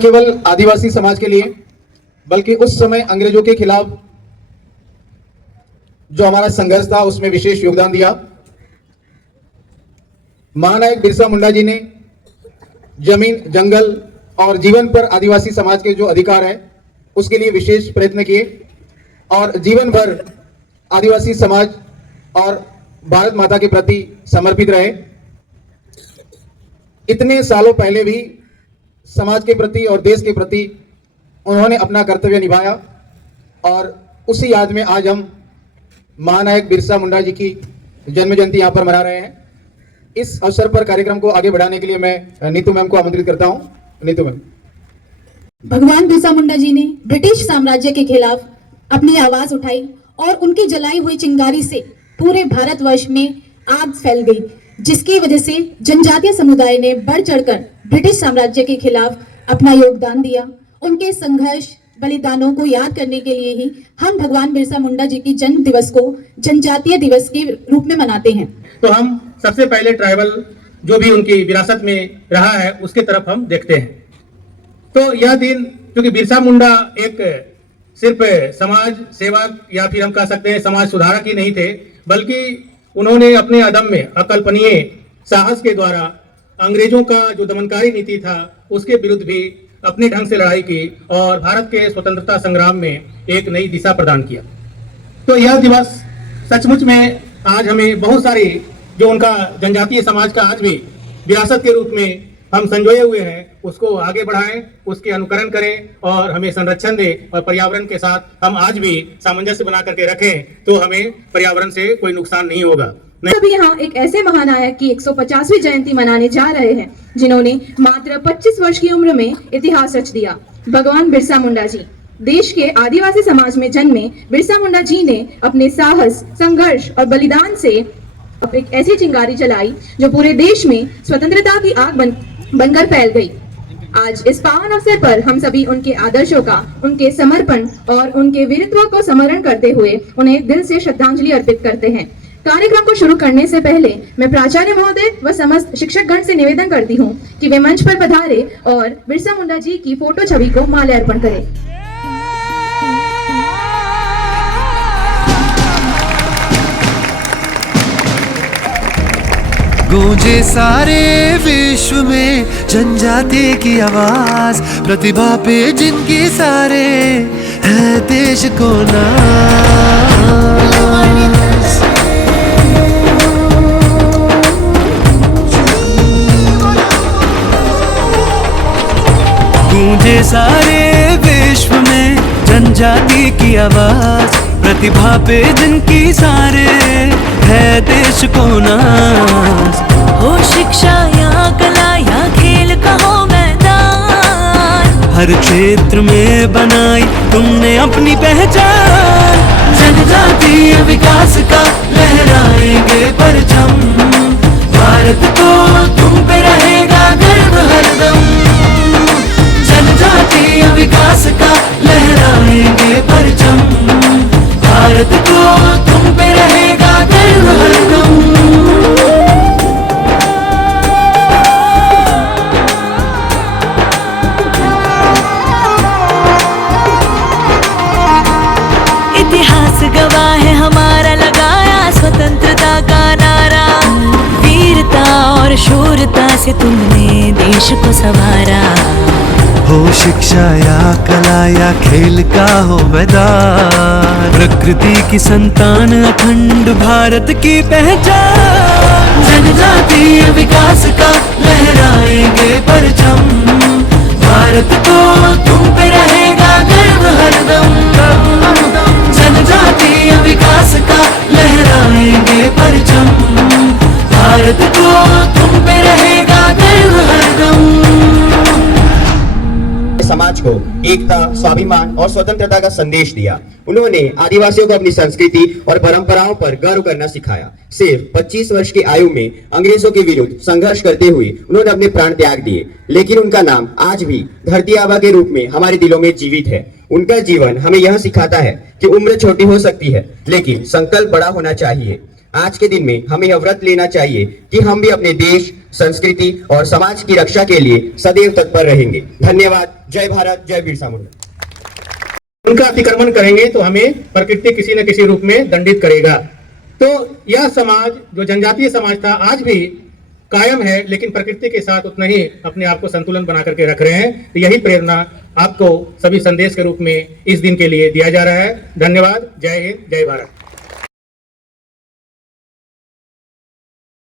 केवल आदिवासी समाज के लिए बल्कि उस समय अंग्रेजों के खिलाफ जो हमारा संघर्ष था उसमें विशेष योगदान दिया। महानायक बिरसा मुंडा जी ने जमीन, जंगल और जीवन पर आदिवासी समाज के जो अधिकार है उसके लिए विशेष प्रयत्न किए और जीवन भर आदिवासी समाज और भारत माता के प्रति समर्पित रहे। इतने सालों पहले भी समाज के प्रति और देश के प्रति उन्होंने अपना कर्तव्य निभाया और उसी याद में आज हम महानायक बिरसा मुंडा जी की जन्म जयंती यहाँ पर मना रहे हैं। इस अवसर पर कार्यक्रम को आगे बढ़ाने के लिए मैं नीतू मैम को आमंत्रित करता हूँ। नीतू मैम। भगवान बिरसा मुंडा जी ने ब्रिटिश साम्राज्य के खिलाफ अपनी आवाज उठाई और उनकी जलाई हुई चिंगारी से पूरे भारतवर्ष में आग फैल गई, जिसकी वजह से जनजातीय समुदाय ने बढ़ चढ़कर ब्रिटिश साम्राज्य के खिलाफ अपना योगदान दिया। उनके संघर्ष बलिदानों को याद करने के लिए ही हम भगवान बिरसा मुंडा जी की जन्म दिवस को जनजातीय दिवस के रूप में मनाते हैं। तो हम सबसे पहले ट्राइबल जो भी उनकी विरासत में रहा है उसके तरफ हम देखते हैं। तो यह दिन, क्योंकि बिरसा मुंडा एक सिर्फ समाज सेवक या फिर हम कह सकते हैं समाज सुधारक ही नहीं थे, बल्कि उन्होंने अपने अदम्य अकल्पनीय साहस के द्वारा अंग्रेजों का जो दमनकारी नीति था उसके विरुद्ध भी अपने ढंग से लड़ाई की और भारत के स्वतंत्रता संग्राम में एक नई दिशा प्रदान किया। तो यह दिवस सचमुच में आज हमें बहुत सारी जो उनका जनजातीय समाज का आज भी विरासत के रूप में हम संजोए हुए हैं उसको आगे बढ़ाएं, उसके अनुकरण करें और हमें संरक्षण दें और पर्यावरण के साथ हम आज भी सामंजस्य बना करके रखें, तो हमें पर्यावरण से कोई नुकसान नहीं होगा। अभी यहाँ एक ऐसे महानायक की 150वीं जयंती मनाने जा रहे हैं जिन्होंने मात्र 25 वर्ष की उम्र में इतिहास रच दिया। भगवान बिरसा मुंडा जी देश के आदिवासी समाज में जन्मे बिरसा मुंडा जी ने अपने साहस, संघर्ष और बलिदान से एक ऐसी चिंगारी जलाई जो पूरे देश में स्वतंत्रता की आग बनकर फैल गई। आज इस पावन अवसर पर हम सभी उनके आदर्शों का, उनके समर्पण और उनके वीरत्व को स्मरण करते हुए उन्हें दिल से श्रद्धांजलि अर्पित करते हैं। कार्यक्रम को शुरू करने से पहले मैं प्राचार्य महोदय व समस्त शिक्षकगण से निवेदन करती हूँ कि वे मंच पर पधारे और बिरसा मुंडा जी की फोटो छवि को माल्यार्पण करें। गूंजे सारे विश्व में जनजाति की आवाज, प्रतिभा पे जिनकी सारे है देश को नाज। गूंजे सारे विश्व में जनजाति की आवाज, प्रतिभा पे जिनकी सारे है देश को नाज। हो शिक्षा या कला या खेल का हो मैदान, हर क्षेत्र में बनाई तुमने अपनी पहचान। जनजातीय विकास का लहराएंगे परचम, भारत को तुम पे रहेगा गर्व हरदम। जनजातीय विकास का लहराएंगे परचम, भारत को तुम पे रहेगा गर्व हरदम। इतिहास गवाह है हमारा लगाया स्वतंत्रता का नारा, वीरता और शूरता से तुमने देश को संवारा। हो शिक्षा या कला या खेल का हो मैदान, प्रकृति की संतान अखंड भारत की पहचान। जनजातीय विकास का लहराएंगे परचम, भारत को तुम पे रहेगा गर्व हरदम। जनजातीय विकास का लहराएंगे परचम, भारत को तुम पे रहेगा गर्व हरदम। समाज को एकता, स्वाभिमान और स्वतंत्रता का संदेश दिया। उन्होंने आदिवासियों को अपनी संस्कृति और परंपराओं पर गर्व करना सिखाया। सिर्फ 25 वर्ष की आयु में अंग्रेजों के विरुद्ध संघर्ष करते हुए उन्होंने अपने प्राण त्याग दिए, लेकिन उनका नाम आज भी धरती आबा के रूप में हमारे दिलों में जीवित है। उनका जीवन हमें यह सिखाता है कि उम्र छोटी हो सकती है, लेकिन संकल्प बड़ा होना चाहिए। आज के दिन में हमें यह व्रत लेना चाहिए कि हम भी अपने देश, संस्कृति और समाज की रक्षा के लिए सदैव तत्पर रहेंगे। धन्यवाद। जय भारत, जय बिरसा मुंडा। उनका अतिक्रमण करेंगे तो हमें प्रकृति किसी न किसी रूप में दंडित करेगा। तो यह समाज जो जनजातीय समाज था आज भी कायम है, लेकिन प्रकृति के साथ उतना ही अपने आप को संतुलन बना करके रख रहे हैं। तो यही प्रेरणा आपको सभी संदेश के रूप में इस दिन के लिए दिया जा रहा है। धन्यवाद। जय हिंद, जय भारत।